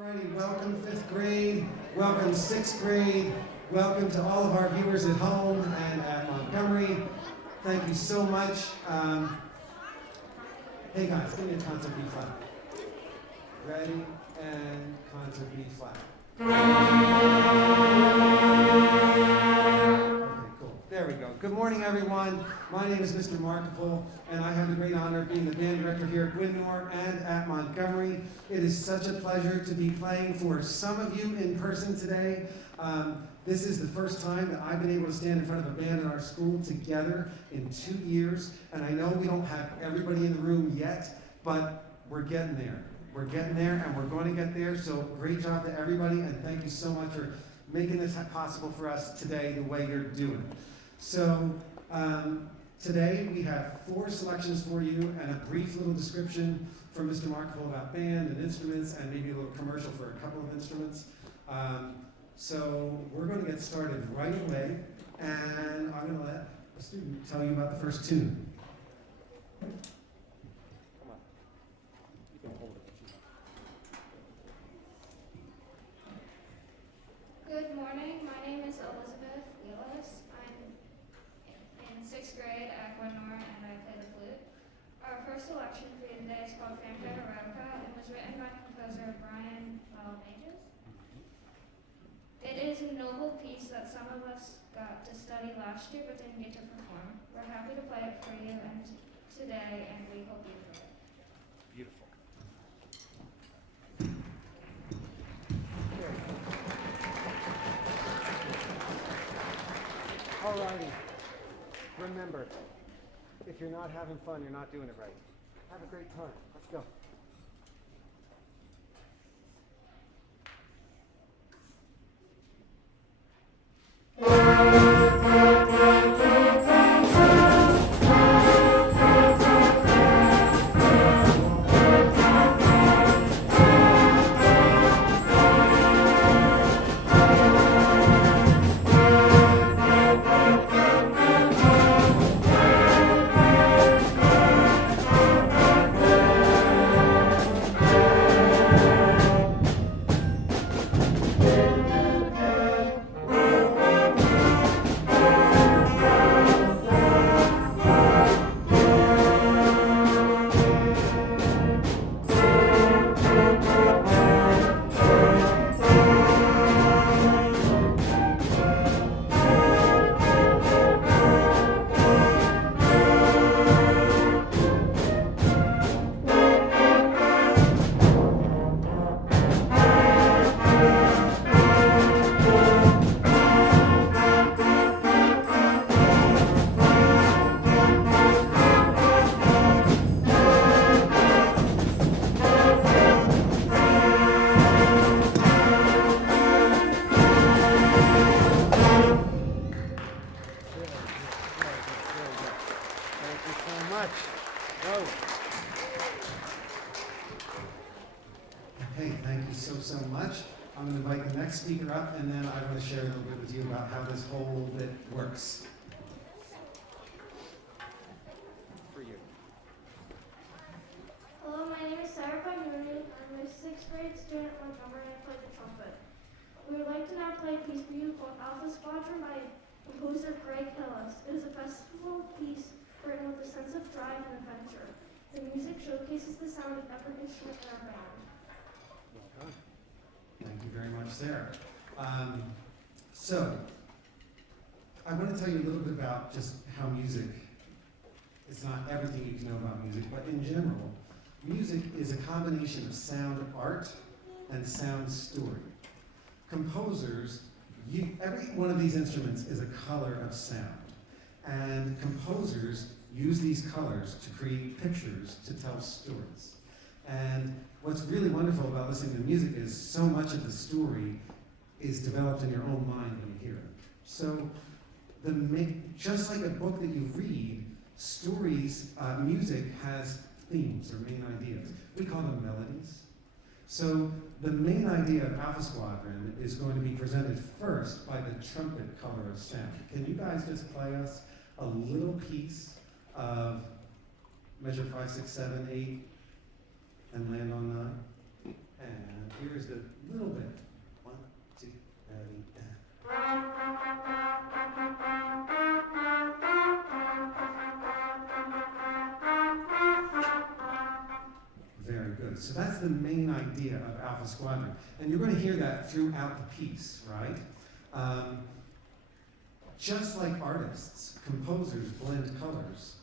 Alrighty, welcome 5th grade, welcome 6th grade, welcome to all of our viewers at home and at Montgomery. Thank you so much. Hey guys, give me a concert B flat. Ready, and concert B flat. Okay, cool. There we go. Good morning, everyone. My name is Mr. Markapole, and I have the great honor of being the band director here at Gwynnor and at Montgomery. It is such a pleasure to be playing for some of you in person today. This is the first time that I've been able to stand in front of a band in our school together in 2 years, and I know we don't have everybody in the room yet, but we're getting there. We're getting there, and we're going to get there, so great job to everybody, and thank you so much for making this possible for us today the way you're doing. So today we have 4 selections for you and a brief little description from Mr. Markapole about band and instruments and maybe a little commercial for a couple of instruments. So we're going to get started right away, and I'm going to let a student tell you about the first tune. Come on. You can hold it. Good morning. My name is Elizabeth Wheelis. I'm in 6th grade at Gwynnor, and I play the flute. Our first selection for you today is called Fanfare Erotica and was written by composer Brian Mages. It is a noble piece that some of us got to study last year but didn't get to perform. We're happy to play it for you and today, and we hope you enjoy it. Beautiful. Alrighty. Remember, if you're not having fun, you're not doing it right. Have a great time. Let's go. Okay, thank you so much. I'm going to invite the next speaker up, and then I'm going to share a little bit with you about how this whole bit works. For you. Hello, my name is Sarah Pagnoni. I'm a 6th grade student at Montgomery and I play the trumpet. We would like to now play a piece for you called Alpha Squadron by composer Greg Hillis. It is a festival piece written with a sense of drive and adventure. The music showcases the sound of every instrument in our band. Well done. Thank you very much, Sarah. So, I want to tell you a little bit about just how music, it's not everything you can know about music, but in general, music is a combination of sound art and sound story. Composers, every one of these instruments is a color of sound, and composers use these colors to create pictures to tell stories. And what's really wonderful about listening to music is so much of the story is developed in your own mind when you hear it. So, just like a book that you read, stories, music has themes or main ideas. We call them melodies. So the main idea of Alpha Squadron is going to be presented first by the trumpet color of sound. Can you guys just play us a little piece of measure 5, 6, 7, 8, and land on 9? And here's the little bit. 1, 2, ready, Very good. So that's the main idea of Alpha Squadron. And you're going to hear that throughout the piece, right? Just like artists, composers blend colors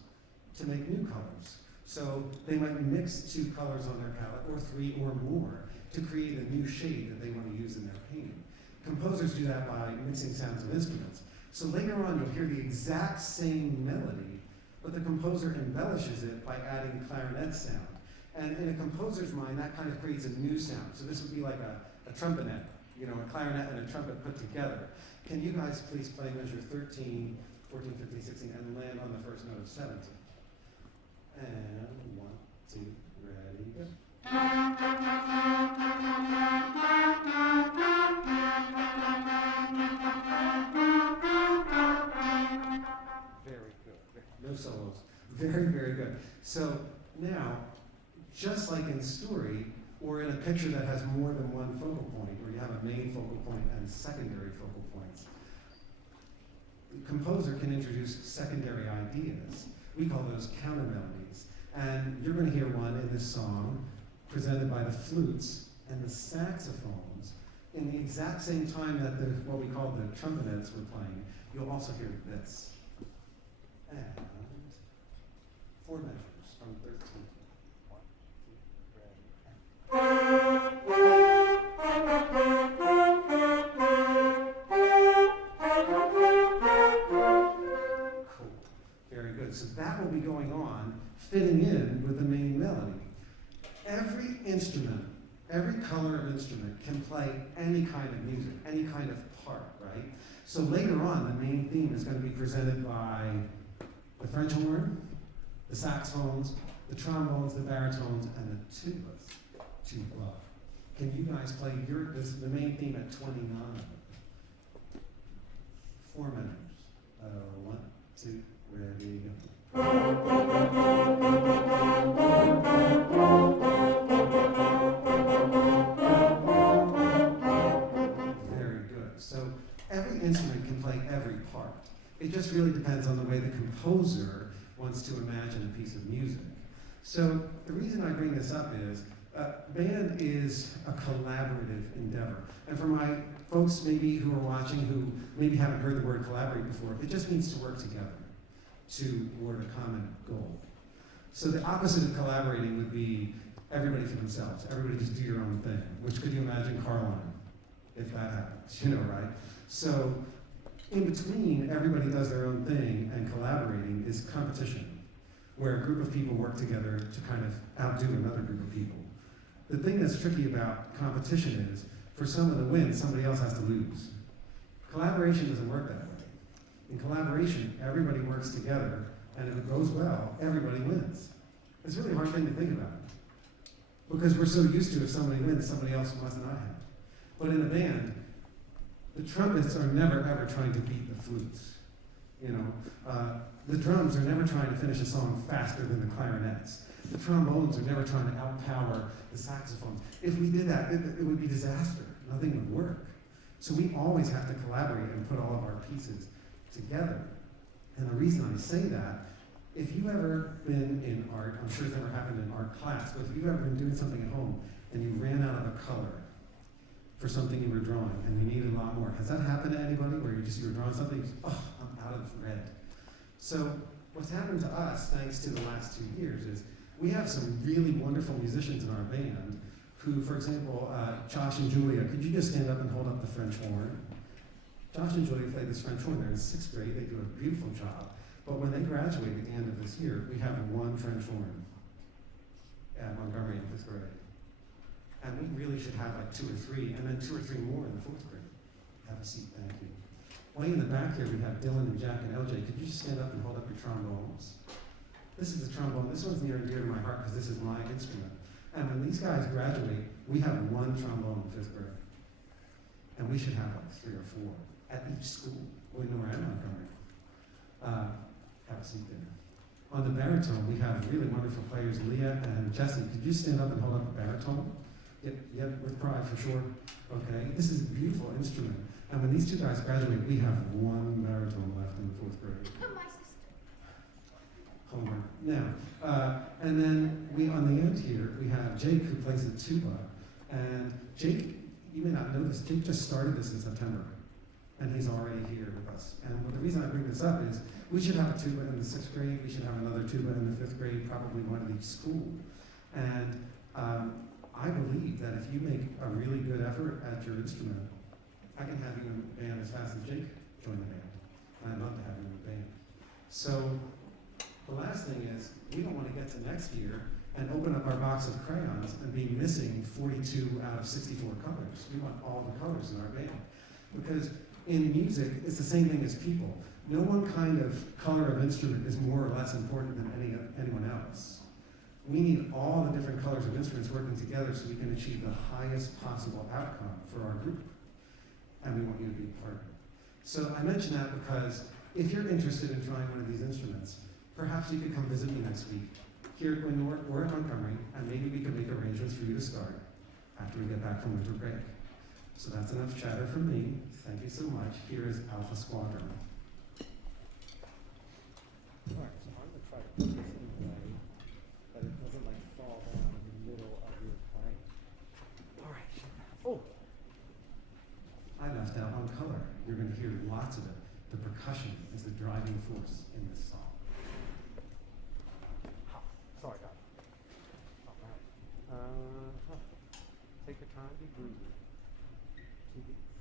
to make new colors. So they might mix 2 colors on their palette, or 3 or more, to create a new shade that they want to use in their painting. Composers do that by mixing sounds of instruments. So later on, you'll hear the exact same melody, but the composer embellishes it by adding clarinet sound. And in a composer's mind, that kind of creates a new sound. So this would be like a trumpetet, you know, a clarinet and a trumpet put together. Can you guys please play measure 13, 14, 15, 16, and land on the first note of 17? And 1, 2, ready, go. Very good. No solos. Very, very good. So now, just like in story, or in a picture that has more than one focal point, where you have a main focal point and secondary focal points, the composer can introduce secondary ideas. We call those counter melodies. And you're going to hear one in this song presented by the flutes and the saxophones in the exact same time that what we call the trumpetets were playing. You'll also hear this. And 4 measures from 13. 1, 2, ready. Cool. Very good. So that will be going on, fitting in with the main melody. Every instrument, every color of instrument can play any kind of music, any kind of part, right? So later on, the main theme is going to be presented by the French horn, the saxophones, the trombones, the baritones, and the tubas. Tuba. Can you guys play the main theme at 29? 4 minutes. 1, 2, ready, go. Very good. So every instrument can play every part. It just really depends on the way the composer wants to imagine a piece of music. So the reason I bring this up is band is a collaborative endeavor. And for my folks maybe who are watching who maybe haven't heard the word collaborate before, it just means to work together toward a common goal. So the opposite of collaborating would be everybody for themselves. Everybody just do your own thing, which could you imagine Caroline, if that happens, you know, right? So in between everybody does their own thing and collaborating is competition, where a group of people work together to kind of outdo another group of people. The thing that's tricky about competition is, for someone to win, somebody else has to lose. Collaboration doesn't work that way. In collaboration, everybody works together, and if it goes well, everybody wins. It's a really hard thing to think about, because we're so used to if somebody wins, somebody else must not have. But in a band, the trumpets are never ever trying to beat the flutes. You know, the drums are never trying to finish a song faster than the clarinets. The trombones are never trying to outpower the saxophones. If we did that, it would be disaster. Nothing would work. So we always have to collaborate and put all of our pieces together. And the reason I say that, if you've ever been in art, I'm sure it's never happened in art class, but if you've ever been doing something at home and you ran out of a color for something you were drawing and you needed a lot more, has that happened to anybody where you were drawing something, you just, oh, I'm out of red. So what's happened to us, thanks to the last 2 years, is we have some really wonderful musicians in our band who, for example, Josh and Julia, could you just stand up and hold up the French horn? Josh and Julia play this French horn. They're in 6th grade. They do a beautiful job. But when they graduate at the end of this year, we have 1 French horn at Montgomery in 5th grade. And we really should have like 2 or 3, and then 2 or 3 more in the 4th grade. Have a seat, thank you. Way in the back here, we have Dylan and Jack and LJ. Could you just stand up and hold up your trombones? This is the trombone. This one's near and dear to my heart because this is my instrument. And when these guys graduate, we have 1 trombone in 5th grade. And we should have like 3 or 4 at each school, Winmore and Montgomery. Have a seat there. On the baritone, we have really wonderful players, Leah and Jesse. Could you stand up and hold up a baritone? Yep, with pride for sure. Okay, this is a beautiful instrument. And when these two guys graduate, we have one baritone left in the 4th grade. My sister. Homework. Now, and then on the end here, we have Jake who plays the tuba. And Jake, you may not know this, Jake just started this in September. And he's already here with us. And the reason I bring this up is we should have a tuba in the 6th grade, we should have another tuba in the 5th grade, probably one at each school. And I believe that if you make a really good effort at your instrument, I can have you in the band as fast as Jake joined the band. And I'd love to have you in the band. So the last thing is, we don't want to get to next year and open up our box of crayons and be missing 42 out of 64 colors. We want all the colors in our band. Because in music, it's the same thing as people. No one kind of color of instrument is more or less important than anyone else. We need all the different colors of instruments working together so we can achieve the highest possible outcome for our group. And we want you to be a part of it. So I mention that because if you're interested in trying one of these instruments, perhaps you could come visit me next week here at Gwynor or at Montgomery, and maybe we could make arrangements for you to start after we get back from winter break. So that's enough chatter from me. Thank you so much. Here is Alpha Squadron. All right, so I'm going to try to put this in a way that it doesn't like fall down in the middle of your playing. All right. Oh! I left out on color. You're going to hear lots of it. The percussion is the driving force in this song. Sorry, guys. All right. Take your time, be groovy. 2 beats.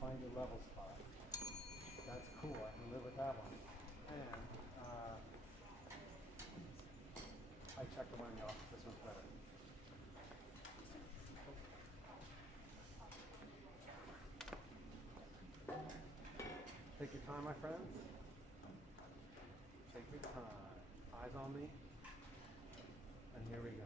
Find your level spot. That's cool. I can live with that one. And I checked the one in the office. This one's better. Take your time, my friends. Take your time. Eyes on me. And here we go.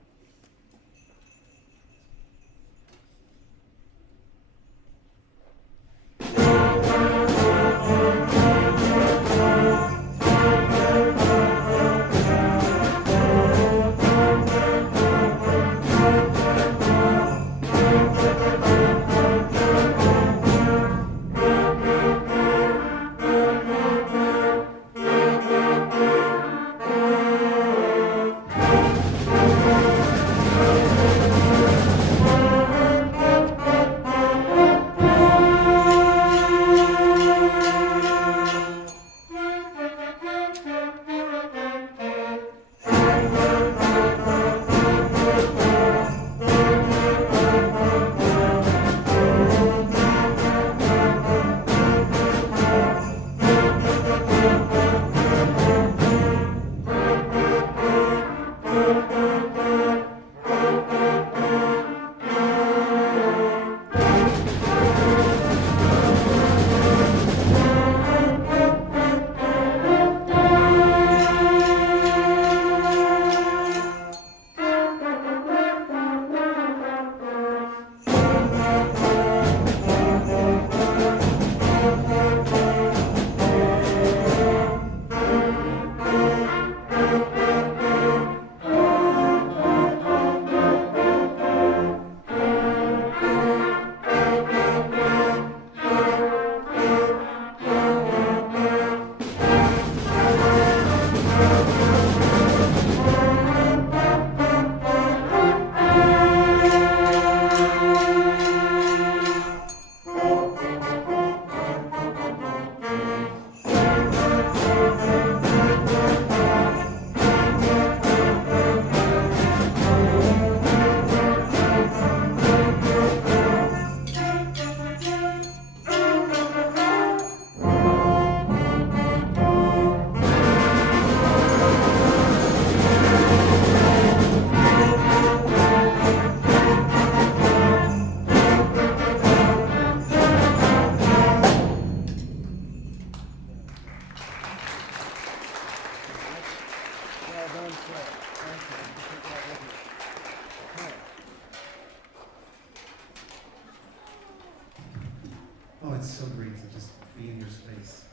Oh, it's so great to just be in your space.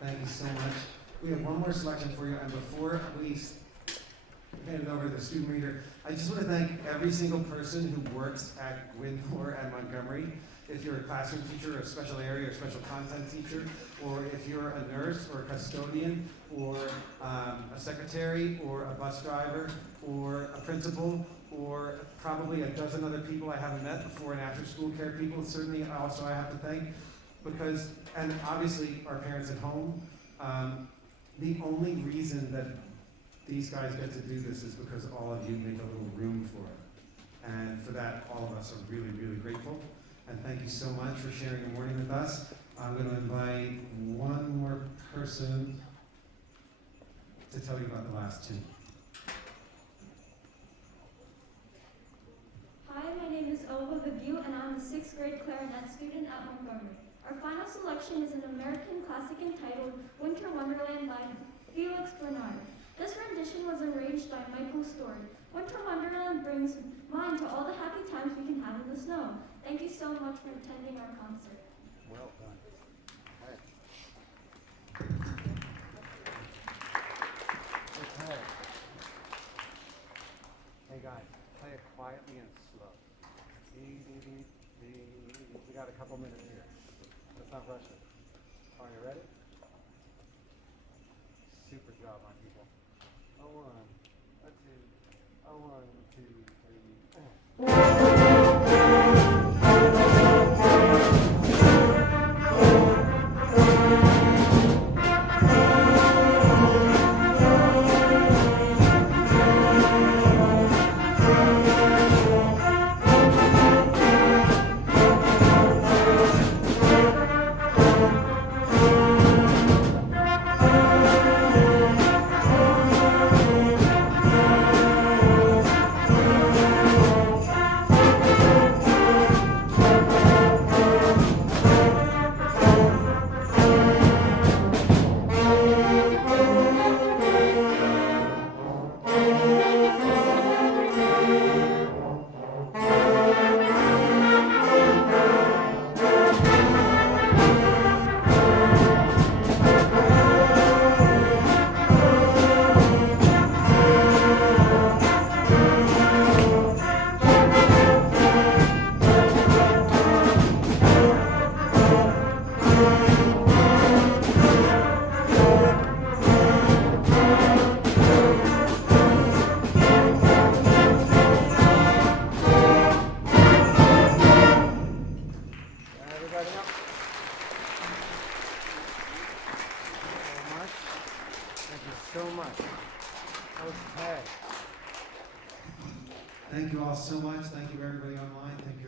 Thank you so much. We have one more selection for you, and before we hand it over to the student reader, I just want to thank every single person who works at Gwynfor and Montgomery. If you're a classroom teacher, or a special area, or special content teacher, or if you're a nurse, or a custodian, or a secretary, or a bus driver, or a principal, or probably a dozen other people I haven't met before, and after-school care people, certainly also I have to thank, because, and obviously our parents at home, the only reason that these guys get to do this is because all of you make a little room for it. And for that, all of us are really, really grateful. And thank you so much for sharing your morning with us. I'm going to invite one more person to tell you about the last two. Hi, my name is Ova Vibu, and I'm a 6th grade clarinet student at Montgomery. Our final selection is an American classic entitled Winter Wonderland by Felix Bernard. This rendition was arranged by Michael Story. Winter Wonderland brings mind to all the happy times we can have in the snow. Thank you so much for attending our concert. Well done. Okay. Hey guys, play it quietly and slow. We got a couple minutes here. Let's not rush it. Are you ready? Super job, my people. A one, a two, a one, two, three. everybody up. So much. Thank you so much. Okay. Thank you all so much. Thank you everybody online. Thank you